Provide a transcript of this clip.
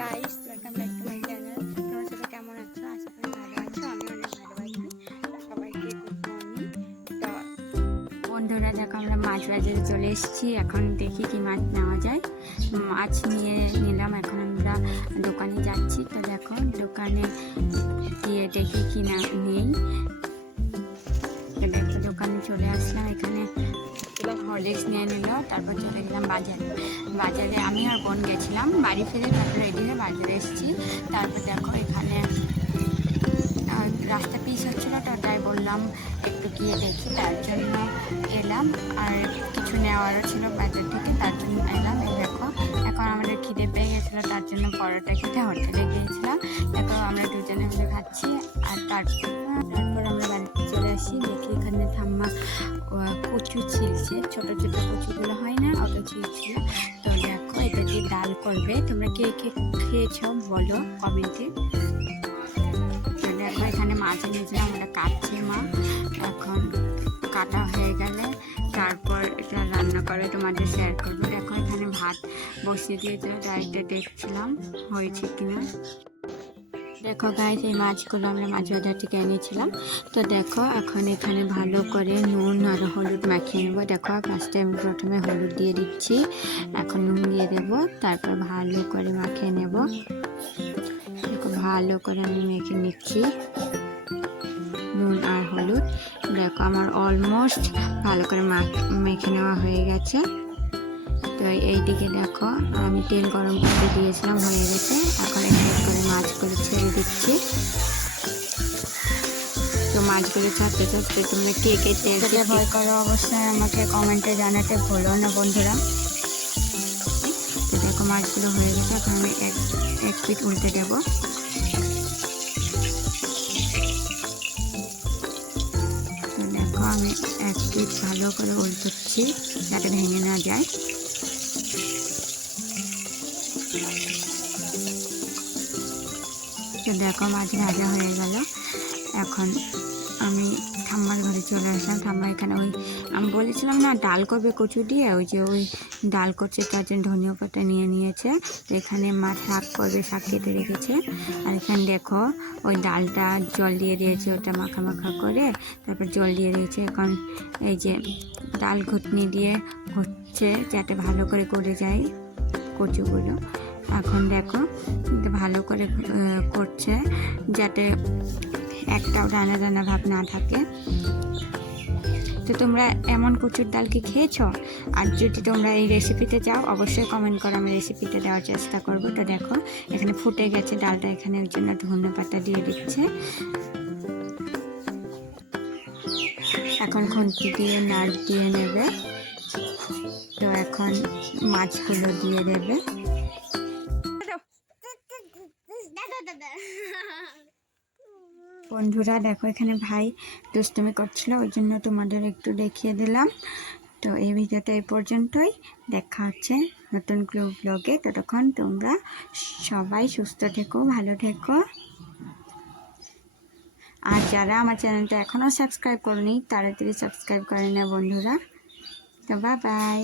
Guys, welcome back to my channel. তোমরা সবাই কেমন আছো? আশা করি ভালো আছো। আমি অনেক ভালো আছি। সবাইকে গুড মর্নিং। তো বন্ধুরা, দেখো আমরা মাছ বাজারে চলে এসেছি। এখন দেখি কি মাছ নেওয়া যায়। মাছ নিয়ে নিলাম। এখন আমরা দোকানে যাচ্ছি। তো দেখো দোকানে গিয়ে দেখি কি না নেই। তো দেখো দোকানে চলে আসলাম। এখানে হরলিক্স নিয়ে নিল। তারপর চলে গেলাম বাজারে আমি আর বোন গেছিলাম। বাড়ি ফিরে তারপর রেডি হয়ে বাজারে এসেছি। তারপর দেখো এখানে রাস্তা পিস হচ্ছিলো, তো তাই বললাম একটু গিয়ে দেখি, তার জন্য এলাম। আর কিছু নেওয়ারও ছিল বাজার থেকে, তার জন্য এলাম। এই দেখো এখন আমাদের খিদে পেয়ে গেছিলো, তার জন্য পরোটা খেতে হোটেলে গিয়েছিলাম। দেখো আমরা দুজনে মিলে খাচ্ছি। আর তারপর আমরা বাড়িতে চলে আসি। দেখি এখানে ঠাম্মা কচু ছিলছে, ছোট ছোট কচুগুলো হয় না, অত ছিলছিল। তো দেখো এটা দিয়ে ডাল করবে। তোমরা কে কে খেয়েছো বলো কমেন্টে। দেখো এখানে মাছ এনেছিলাম, ওটা কাটছে মা। এখন কাটা হয়ে গেলে তারপর এটা রান্না করে তোমাদের শেয়ার করবো। দেখো এখানে ভাত বসিয়ে দিয়েছে, ডাইরেক্ট দেখছিলাম হয়েছে কিনা। দেখো গাইস, এই মাছগুলো আমরা মাছ বাজার থেকে এনেছিলাম। তো দেখো এখন এখানে ভালো করে নুন আর হলুদ মাখিয়ে নেবো। দেখো ফার্স্টে আমি প্রথমে হলুদ দিয়ে দিচ্ছি, এখন নুন দিয়ে দেবো, তারপর ভালো করে মাখিয়ে নেব। দেখো ভালো করে আমি মেখে নিচ্ছি নুন আর হলুদ। দেখো আমার অলমোস্ট ভালো করে মেখে নেওয়া হয়ে গেছে। তো এইদিকে দেখো আমি তেল গরম করতে দিয়েছিলাম, হয়ে গেছে। এখন এক করে মাছগুলো ছেড়ে দিচ্ছি। তো মাছগুলো ছাড়তে ছাড়তে তোমরা কে কে তেল ভয় করো অবশ্যই আমাকে কমেন্টে জানাতে ভুলো না বন্ধুরা। তো দেখো মাছগুলো হয়ে গেছে। এখন আমি এক পিঠ উল্টে দেবো। তো দেখো আমি এক পিঠ ভালো করে উল্টোচ্ছি যাতে ভেঙে না যায়। তো দেখো মাছ ভাজা হয়ে গেল। এখন আমি ঠাম্মার ঘরে চলে আসলাম। ঠাম্মা এখানে আমি বলেছিলাম না ডাল করবে কচু দিয়ে, ওই ডাল করছে, তার জন্য ধনিয়া পাতা নিয়ে নিয়েছে। তো এখানে মা শাক করবে, শাক কেটে রেখেছে। আর এখানে দেখো ওই ডালটা জল দিয়ে দিয়েছে, ওটা মাখা মাখা করে তারপর জল দিয়ে দিয়েছে। এখন এই যে ডাল ঘুটনি দিয়ে ঘুরছে যাতে ভালো করে গলে যায় কচুগুলো। এখন দেখো ভালো করে করছে যাতে একটাও দানা দানা ভাব না থাকে। তো তোমরা এমন কচুর ডাল কি খেয়েছো? আর যদি তোমরা এই রেসিপিতে চাও অবশ্যই কমেন্ট করো, আমি রেসিপিতে দেওয়ার চেষ্টা করবো। তো দেখো এখানে ফুটে গেছে ডালটা, এখানে ওই জন্য ধনিয়া পাতা দিয়ে দিচ্ছে। এখন খুন্তি দিয়ে নাড় দিয়ে নেবে। তো এখন মাছগুলো দিয়ে দেবে। বন্ধুরা দেখো এখানে ভাই দুষ্টুমি করছিল, ওই জন্য তোমাদের একটু দেখিয়ে দিলাম। তো এই ভিডিওটা এই পর্যন্তই। দেখা হচ্ছে নতুন ব্লগে। ততক্ষণ তোমরা সবাই সুস্থ থেকো, ভালো থেকো। আর যারা আমার চ্যানেলটা এখনও সাবস্ক্রাইব করনি তাড়াতাড়ি সাবস্ক্রাইব করে না বন্ধুরা। তো বাই বাই।